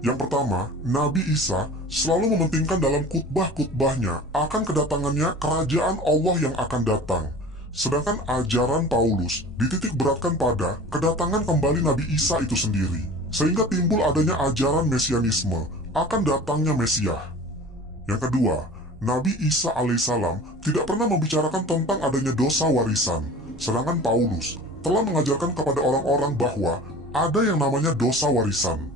Yang pertama, Nabi Isa selalu mementingkan dalam khutbah-khutbahnya akan kedatangannya kerajaan Allah yang akan datang. Sedangkan ajaran Paulus dititik beratkan pada kedatangan kembali Nabi Isa itu sendiri. Sehingga timbul adanya ajaran mesianisme akan datangnya Mesias. Yang kedua, Nabi Isa alaihissalam tidak pernah membicarakan tentang adanya dosa warisan. Sedangkan Paulus telah mengajarkan kepada orang-orang bahwa ada yang namanya dosa warisan.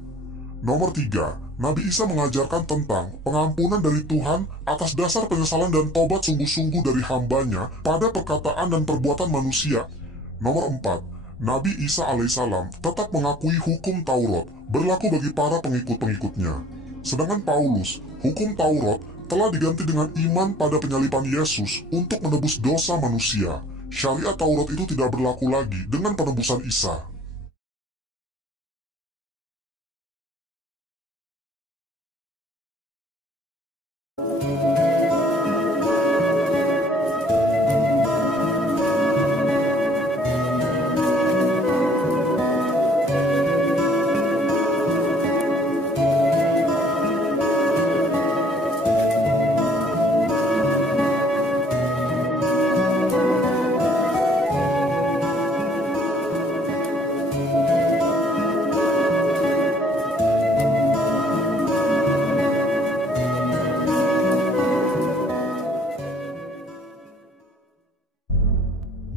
Nomor 3, Nabi Isa mengajarkan tentang pengampunan dari Tuhan atas dasar penyesalan dan tobat sungguh-sungguh dari hambanya pada perkataan dan perbuatan manusia. Nomor 4, Nabi Isa alaihissalam tetap mengakui hukum Taurat berlaku bagi para pengikut-pengikutnya. Sedangkan Paulus, hukum Taurat telah diganti dengan iman pada penyaliban Yesus untuk menebus dosa manusia. Syariat Taurat itu tidak berlaku lagi dengan penebusan Isa.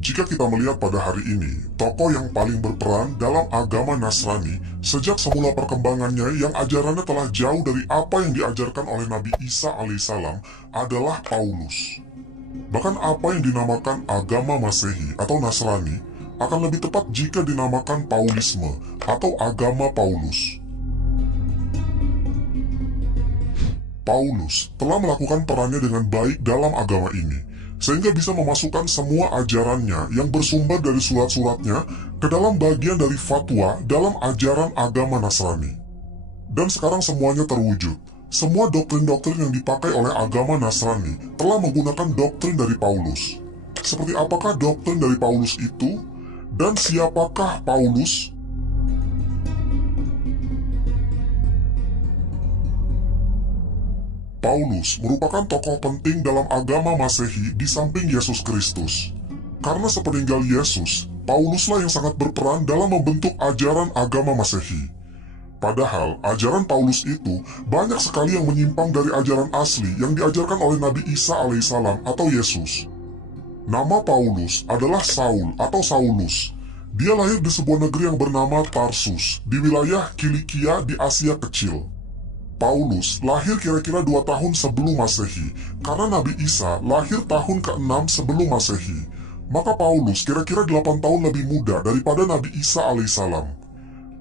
Jika kita melihat pada hari ini, tokoh yang paling berperan dalam agama Nasrani sejak semula perkembangannya yang ajarannya telah jauh dari apa yang diajarkan oleh Nabi Isa alaihissalam adalah Paulus. Bahkan apa yang dinamakan agama Masehi atau Nasrani akan lebih tepat jika dinamakan Paulisme atau agama Paulus. Paulus telah melakukan perannya dengan baik dalam agama ini, sehingga bisa memasukkan semua ajarannya yang bersumber dari surat-suratnya ke dalam bagian dari fatwa dalam ajaran agama Nasrani. Dan sekarang semuanya terwujud. Semua doktrin-doktrin yang dipakai oleh agama Nasrani telah menggunakan doktrin dari Paulus. Seperti apakah doktrin dari Paulus itu? Dan siapakah Paulus? Paulus merupakan tokoh penting dalam agama Masehi di samping Yesus Kristus. Karena sepeninggal Yesus, Pauluslah yang sangat berperan dalam membentuk ajaran agama Masehi. Padahal, ajaran Paulus itu banyak sekali yang menyimpang dari ajaran asli yang diajarkan oleh Nabi Isa alaihissalam atau Yesus. Nama Paulus adalah Saul atau Saulus. Dia lahir di sebuah negeri yang bernama Tarsus, di wilayah Kilikia di Asia Kecil. Paulus lahir kira-kira 2 tahun sebelum Masehi, karena Nabi Isa lahir tahun ke-6 sebelum Masehi. Maka Paulus kira-kira 8 tahun lebih muda daripada Nabi Isa alaihissalam.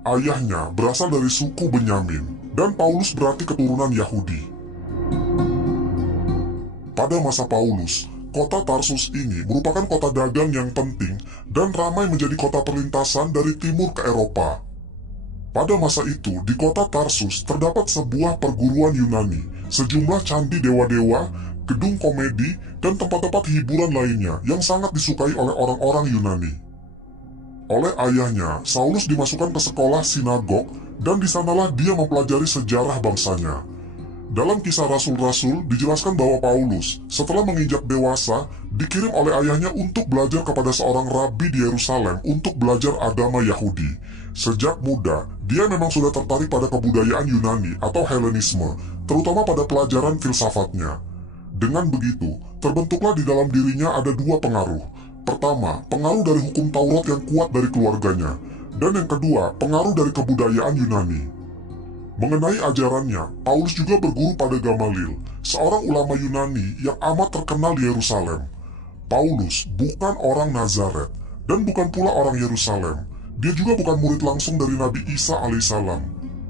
Ayahnya berasal dari suku Benyamin, dan Paulus berarti keturunan Yahudi. Pada masa Paulus, kota Tarsus ini merupakan kota dagang yang penting dan ramai menjadi kota perlintasan dari timur ke Eropa. Pada masa itu, di kota Tarsus terdapat sebuah perguruan Yunani, sejumlah candi dewa-dewa, gedung komedi, dan tempat-tempat hiburan lainnya yang sangat disukai oleh orang-orang Yunani. Oleh ayahnya, Saulus dimasukkan ke sekolah sinagog, dan di sanalah dia mempelajari sejarah bangsanya. Dalam kisah Rasul-Rasul dijelaskan bahwa Paulus, setelah menginjak dewasa, dikirim oleh ayahnya untuk belajar kepada seorang rabi di Yerusalem untuk belajar agama Yahudi. Sejak muda, dia memang sudah tertarik pada kebudayaan Yunani atau Helenisme, terutama pada pelajaran filsafatnya. Dengan begitu, terbentuklah di dalam dirinya ada 2 pengaruh. Pertama, pengaruh dari hukum Taurat yang kuat dari keluarganya, dan yang kedua, pengaruh dari kebudayaan Yunani. Mengenai ajarannya, Paulus juga berguru pada Gamaliel, seorang ulama Yunani yang amat terkenal di Yerusalem. Paulus bukan orang Nazaret, dan bukan pula orang Yerusalem. Dia juga bukan murid langsung dari Nabi Isa alaihissalam,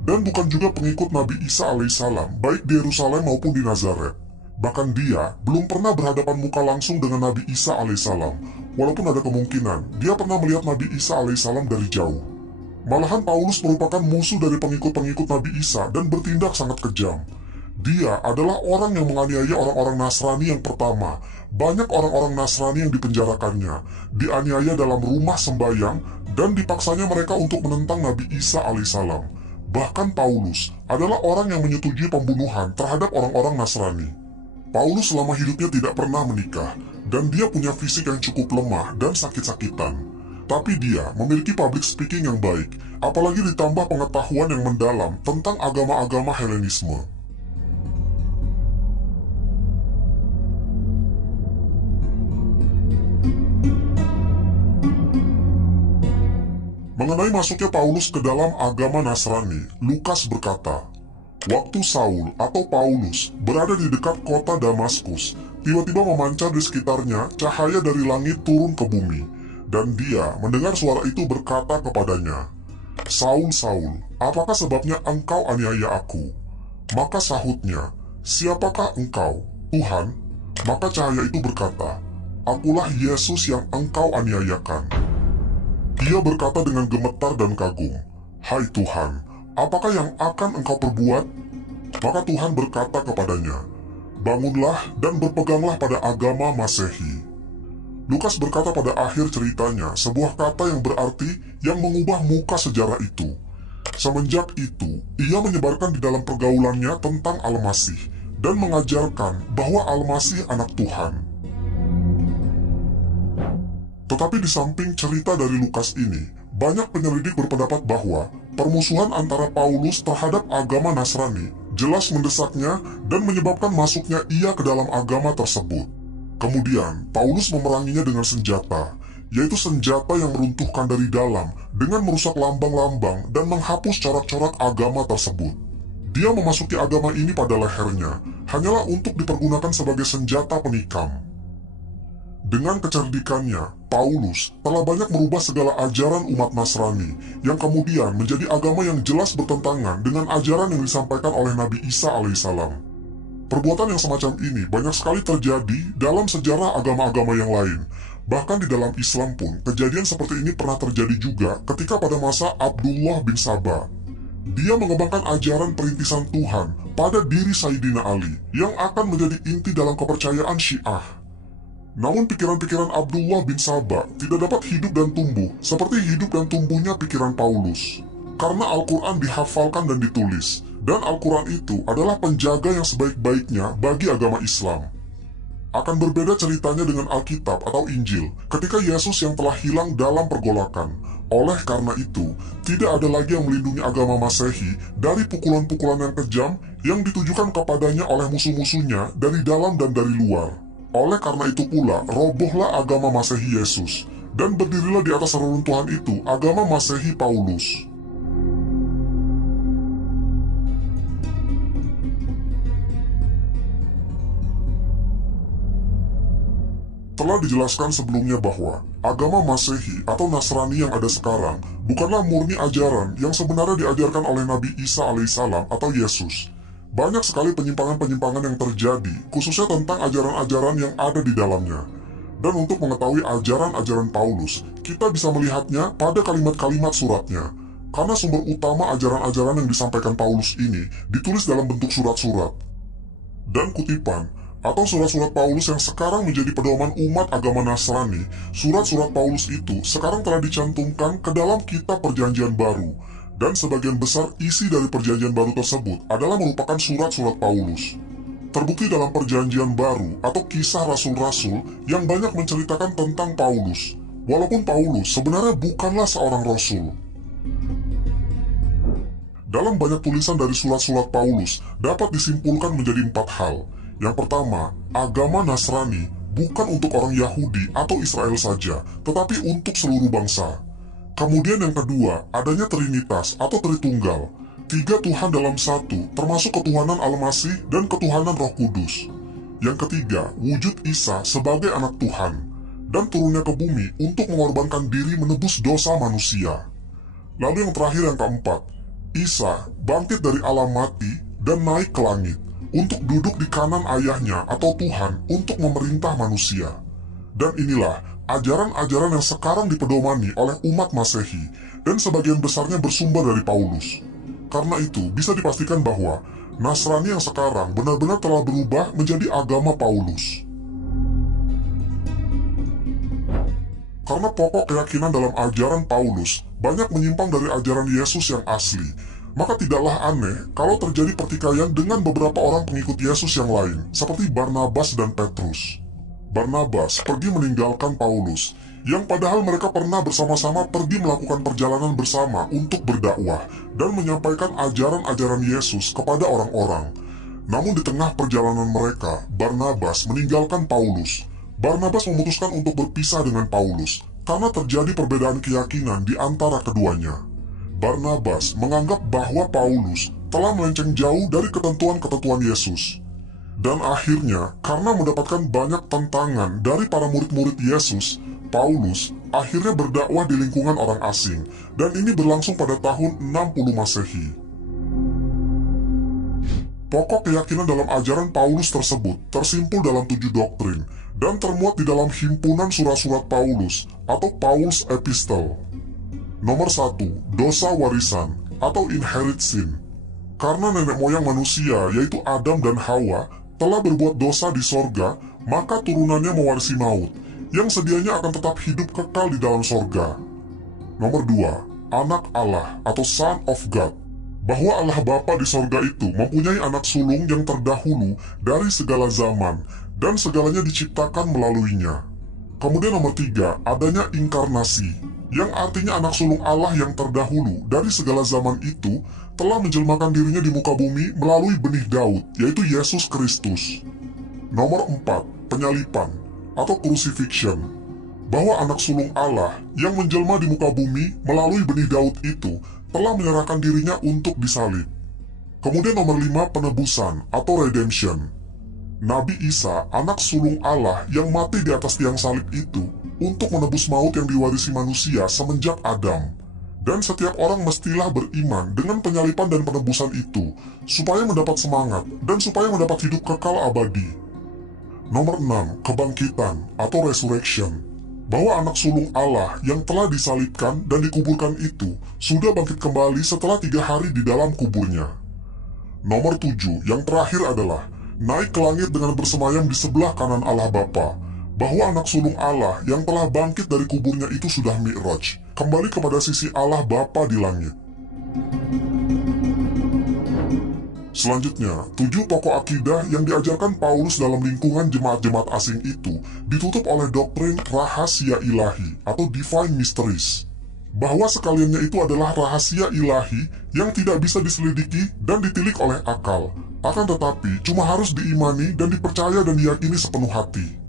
dan bukan juga pengikut Nabi Isa alaihissalam, baik di Yerusalem maupun di Nazaret. Bahkan dia belum pernah berhadapan muka langsung dengan Nabi Isa alaihissalam, walaupun ada kemungkinan dia pernah melihat Nabi Isa alaihissalam dari jauh. Malahan Paulus merupakan musuh dari pengikut-pengikut Nabi Isa dan bertindak sangat kejam. Dia adalah orang yang menganiaya orang-orang Nasrani yang pertama. Banyak orang-orang Nasrani yang dipenjarakannya, dianiaya dalam rumah sembayang, dan dipaksanya mereka untuk menentang Nabi Isa alaihissalam. bahkan Paulus, adalah orang yang menyetujui pembunuhan terhadap orang-orang Nasrani. Paulus selama hidupnya tidak pernah menikah, dan dia punya fisik yang cukup lemah dan sakit-sakitan. Tapi dia memiliki public speaking yang baik, apalagi ditambah pengetahuan yang mendalam tentang agama-agama Helenisme. Mengenai masuknya Paulus ke dalam agama Nasrani, Lukas berkata, "Waktu Saul atau Paulus berada di dekat kota Damaskus, tiba-tiba memancar di sekitarnya cahaya dari langit turun ke bumi, dan dia mendengar suara itu berkata kepadanya, 'Saul, Saul, apakah sebabnya engkau aniaya aku?' Maka sahutnya, 'Siapakah engkau, Tuhan?' Maka cahaya itu berkata, 'Akulah Yesus yang engkau aniayakan.' Dia berkata dengan gemetar dan kagum, 'Hai Tuhan, apakah yang akan engkau perbuat?' Maka Tuhan berkata kepadanya, 'Bangunlah dan berpeganglah pada agama Masehi.'" Lukas berkata pada akhir ceritanya sebuah kata yang berarti yang mengubah muka sejarah itu. Semenjak itu, ia menyebarkan di dalam pergaulannya tentang Al-Masih dan mengajarkan bahwa Al-Masih anak Tuhan. Tetapi di samping cerita dari Lukas ini, banyak penyelidik berpendapat bahwa permusuhan antara Paulus terhadap agama Nasrani jelas mendesaknya dan menyebabkan masuknya ia ke dalam agama tersebut. Kemudian, Paulus memeranginya dengan senjata, yaitu senjata yang meruntuhkan dari dalam dengan merusak lambang-lambang dan menghapus corak-corak agama tersebut. Dia memasuki agama ini pada lehernya, hanyalah untuk dipergunakan sebagai senjata penikam. Dengan kecerdikannya, Paulus telah banyak merubah segala ajaran umat Nasrani yang kemudian menjadi agama yang jelas bertentangan dengan ajaran yang disampaikan oleh Nabi Isa alaihissalam. Perbuatan yang semacam ini banyak sekali terjadi dalam sejarah agama-agama yang lain. Bahkan di dalam Islam pun, kejadian seperti ini pernah terjadi juga ketika pada masa Abdullah bin Sabah. Dia mengembangkan ajaran perintisan Tuhan pada diri Sayyidina Ali yang akan menjadi inti dalam kepercayaan Syiah. Namun pikiran-pikiran Abdullah bin Sabah tidak dapat hidup dan tumbuh seperti hidup dan tumbuhnya pikiran Paulus. Karena Al-Quran dihafalkan dan ditulis, dan Al-Quran itu adalah penjaga yang sebaik-baiknya bagi agama Islam. Akan berbeda ceritanya dengan Alkitab atau Injil ketika Yesus yang telah hilang dalam pergolakan. Oleh karena itu, tidak ada lagi yang melindungi agama Masehi dari pukulan-pukulan yang kejam yang ditujukan kepadanya oleh musuh-musuhnya dari dalam dan dari luar. Oleh karena itu pula, robohlah agama Masehi Yesus, dan berdirilah di atas reruntuhan itu agama Masehi Paulus. Telah dijelaskan sebelumnya bahwa agama Masehi atau Nasrani yang ada sekarang bukanlah murni ajaran yang sebenarnya diajarkan oleh Nabi Isa alaihissalam atau Yesus. Banyak sekali penyimpangan-penyimpangan yang terjadi, khususnya tentang ajaran-ajaran yang ada di dalamnya. Dan untuk mengetahui ajaran-ajaran Paulus, kita bisa melihatnya pada kalimat-kalimat suratnya. Karena sumber utama ajaran-ajaran yang disampaikan Paulus ini ditulis dalam bentuk surat-surat. Dan kutipan, atau surat-surat Paulus yang sekarang menjadi pedoman umat agama Nasrani, surat-surat Paulus itu sekarang telah dicantumkan ke dalam kitab Perjanjian Baru. Dan sebagian besar isi dari perjanjian baru tersebut adalah merupakan surat-surat Paulus. Terbukti dalam perjanjian baru atau kisah rasul-rasul yang banyak menceritakan tentang Paulus. Walaupun Paulus sebenarnya bukanlah seorang rasul. Dalam banyak tulisan dari surat-surat Paulus dapat disimpulkan menjadi 4 hal. Yang pertama, agama Nasrani bukan untuk orang Yahudi atau Israel saja, tetapi untuk seluruh bangsa. Kemudian yang kedua, adanya Trinitas atau Tritunggal, 3 Tuhan dalam satu, termasuk ketuhanan Al-Masih dan ketuhanan Roh Kudus. Yang ketiga, wujud Isa sebagai anak Tuhan, dan turunnya ke bumi untuk mengorbankan diri menebus dosa manusia. Lalu yang terakhir yang keempat, Isa bangkit dari alam mati dan naik ke langit, untuk duduk di kanan ayahnya atau Tuhan untuk memerintah manusia. Dan inilah ajaran-ajaran yang sekarang dipedomani oleh umat Masehi, dan sebagian besarnya bersumber dari Paulus. Karena itu, bisa dipastikan bahwa Nasrani yang sekarang benar-benar telah berubah menjadi agama Paulus. Karena pokok keyakinan dalam ajaran Paulus banyak menyimpang dari ajaran Yesus yang asli, Maka tidaklah aneh kalau terjadi pertikaian dengan beberapa orang pengikut Yesus yang lain, seperti Barnabas dan Petrus. Barnabas pergi meninggalkan Paulus, yang padahal mereka pernah bersama-sama pergi melakukan perjalanan bersama untuk berdakwah dan menyampaikan ajaran-ajaran Yesus kepada orang-orang. Namun di tengah perjalanan mereka, Barnabas meninggalkan Paulus. Barnabas memutuskan untuk berpisah dengan Paulus karena terjadi perbedaan keyakinan di antara keduanya. Barnabas menganggap bahwa Paulus telah melenceng jauh dari ketentuan-ketentuan Yesus. Dan akhirnya, karena mendapatkan banyak tentangan dari para murid-murid Yesus, Paulus akhirnya berdakwah di lingkungan orang asing, dan ini berlangsung pada tahun 60 Masehi. Pokok keyakinan dalam ajaran Paulus tersebut tersimpul dalam 7 doktrin, dan termuat di dalam himpunan surat-surat Paulus atau Paul's Epistle. Nomor 1, dosa warisan atau inherit sin. Karena nenek moyang manusia, yaitu Adam dan Hawa, telah berbuat dosa di sorga, maka turunannya mewarisi maut, yang sedianya akan tetap hidup kekal di dalam sorga. Nomor 2, anak Allah atau Son of God. Bahwa Allah Bapa di sorga itu mempunyai anak sulung yang terdahulu dari segala zaman, dan segalanya diciptakan melaluinya. Kemudian nomor 3, adanya inkarnasi, yang artinya anak sulung Allah yang terdahulu dari segala zaman itu telah menjelmakan dirinya di muka bumi melalui benih Daud, yaitu Yesus Kristus. Nomor 4, penyalipan atau crucifixion, bahwa anak sulung Allah yang menjelma di muka bumi melalui benih Daud itu telah menyerahkan dirinya untuk disalib. Kemudian nomor 5, penebusan atau redemption. Nabi Isa, anak sulung Allah yang mati di atas tiang salib itu untuk menebus maut yang diwarisi manusia semenjak Adam. Dan setiap orang mestilah beriman dengan penyalipan dan penebusan itu, supaya mendapat semangat dan supaya mendapat hidup kekal abadi. Nomor 6, kebangkitan atau resurrection. Bahwa anak sulung Allah yang telah disalibkan dan dikuburkan itu sudah bangkit kembali setelah 3 hari di dalam kuburnya. Nomor 7, yang terakhir adalah naik ke langit dengan bersemayam di sebelah kanan Allah Bapa, bahwa anak sulung Allah yang telah bangkit dari kuburnya itu sudah mi'raj, kembali kepada sisi Allah Bapa di langit. Selanjutnya, 7 pokok akidah yang diajarkan Paulus dalam lingkungan jemaat-jemaat asing itu ditutup oleh doktrin rahasia ilahi atau divine mysteries. Bahwa sekaliannya itu adalah rahasia ilahi yang tidak bisa diselidiki dan ditilik oleh akal, akan tetapi cuma harus diimani dan dipercaya dan diyakini sepenuh hati.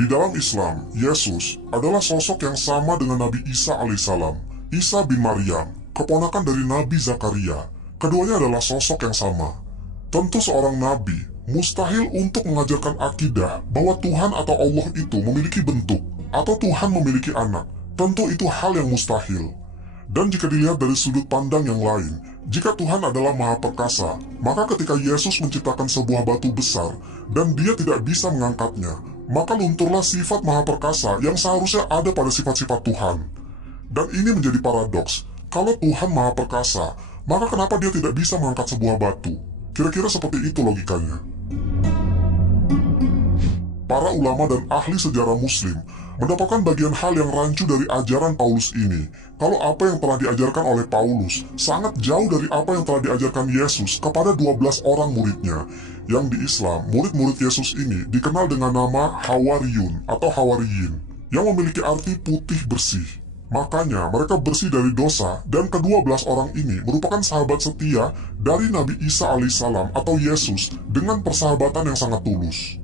Di dalam Islam, Yesus adalah sosok yang sama dengan Nabi Isa alaihissalam. Isa bin Maryam, keponakan dari Nabi Zakaria, keduanya adalah sosok yang sama. Tentu seorang nabi mustahil untuk mengajarkan akidah bahwa Tuhan atau Allah itu memiliki bentuk, atau Tuhan memiliki anak. Tentu itu hal yang mustahil. Dan jika dilihat dari sudut pandang yang lain, jika Tuhan adalah Maha Perkasa, maka ketika Yesus menciptakan sebuah batu besar dan dia tidak bisa mengangkatnya, maka lunturlah sifat Maha Perkasa yang seharusnya ada pada sifat-sifat Tuhan. Dan ini menjadi paradoks. Kalau Tuhan Maha Perkasa, maka kenapa dia tidak bisa mengangkat sebuah batu? Kira-kira seperti itu logikanya. Para ulama dan ahli sejarah muslim mendapatkan bagian hal yang rancu dari ajaran Paulus ini, kalau apa yang telah diajarkan oleh Paulus sangat jauh dari apa yang telah diajarkan Yesus kepada 12 orang muridnya, yang di Islam, murid-murid Yesus ini dikenal dengan nama Hawariyun atau Hawariyin, yang memiliki arti putih bersih. Makanya mereka bersih dari dosa, dan ke-12 orang ini merupakan sahabat setia dari Nabi Isa alaihissalam atau Yesus dengan persahabatan yang sangat tulus.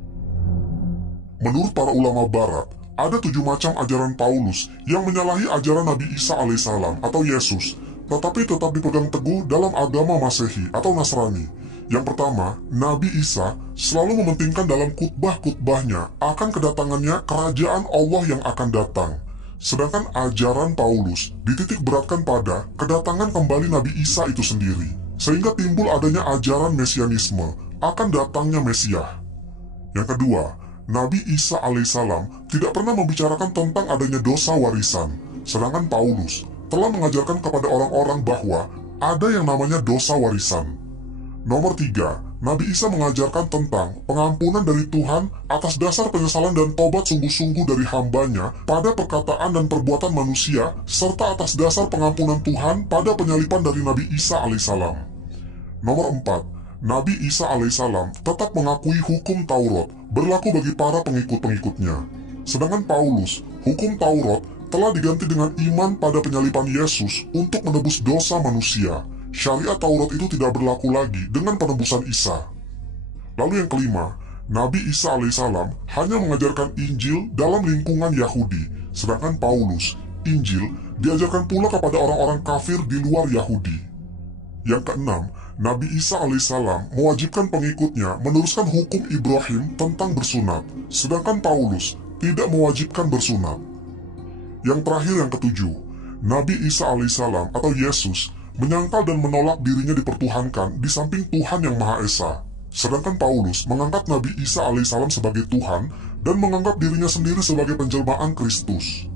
Menurut para ulama barat, ada 7 macam ajaran Paulus yang menyalahi ajaran Nabi Isa alaihissalam atau Yesus, tetapi tetap dipegang teguh dalam agama Masehi atau Nasrani. Yang pertama, Nabi Isa selalu mementingkan dalam khutbah-khutbahnya akan kedatangannya kerajaan Allah yang akan datang. Sedangkan ajaran Paulus dititik beratkan pada kedatangan kembali Nabi Isa itu sendiri, sehingga timbul adanya ajaran mesianisme akan datangnya Mesias. Yang kedua, Nabi Isa alaihissalam tidak pernah membicarakan tentang adanya dosa warisan, sedangkan Paulus telah mengajarkan kepada orang-orang bahwa ada yang namanya dosa warisan. Nomor 3, Nabi Isa mengajarkan tentang pengampunan dari Tuhan atas dasar penyesalan dan tobat sungguh-sungguh dari hambanya pada perkataan dan perbuatan manusia, serta atas dasar pengampunan Tuhan pada penyalipan dari Nabi Isa alaihissalam. Nomor 4. Nabi Isa alaihissalam tetap mengakui hukum Taurat berlaku bagi para pengikut-pengikutnya. Sedangkan Paulus, hukum Taurat telah diganti dengan iman pada penyalipan Yesus untuk menebus dosa manusia. Syariat Taurat itu tidak berlaku lagi dengan penebusan Isa. Lalu yang kelima, Nabi Isa alaihissalam hanya mengajarkan Injil dalam lingkungan Yahudi, sedangkan Paulus, Injil diajarkan pula kepada orang-orang kafir di luar Yahudi. Yang keenam, Nabi Isa alaihissalam mewajibkan pengikutnya meneruskan hukum Ibrahim tentang bersunat, sedangkan Paulus tidak mewajibkan bersunat. Yang terakhir yang ketujuh, Nabi Isa alaihissalam atau Yesus menyangkal dan menolak dirinya dipertuhankan di samping Tuhan yang Maha Esa. Sedangkan Paulus mengangkat Nabi Isa alaihissalam sebagai Tuhan dan menganggap dirinya sendiri sebagai penjelmaan Kristus.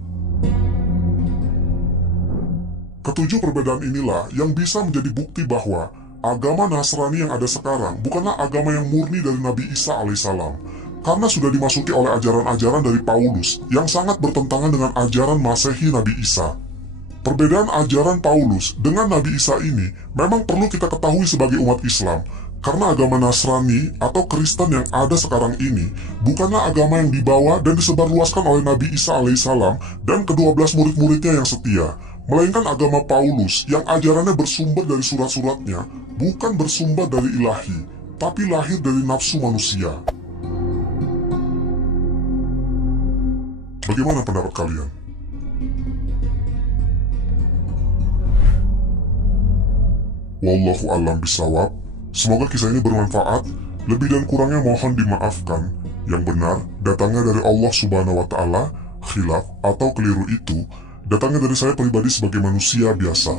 Ketujuh perbedaan inilah yang bisa menjadi bukti bahwa agama Nasrani yang ada sekarang bukanlah agama yang murni dari Nabi Isa alaihissalam, karena sudah dimasuki oleh ajaran-ajaran dari Paulus yang sangat bertentangan dengan ajaran Masehi Nabi Isa. Perbedaan ajaran Paulus dengan Nabi Isa ini memang perlu kita ketahui sebagai umat Islam, karena agama Nasrani atau Kristen yang ada sekarang ini bukanlah agama yang dibawa dan disebarluaskan oleh Nabi Isa alaihissalam dan ke-12 murid-muridnya yang setia, melainkan agama Paulus yang ajarannya bersumber dari surat-suratnya, bukan bersumber dari ilahi, tapi lahir dari nafsu manusia. Bagaimana pendapat kalian? Wallahu a'lam bishawab. Semoga kisah ini bermanfaat. Lebih dan kurangnya mohon dimaafkan. Yang benar datangnya dari Allah Subhanahu wa Ta'ala. Khilaf atau keliru itu datangnya dari saya pribadi sebagai manusia biasa.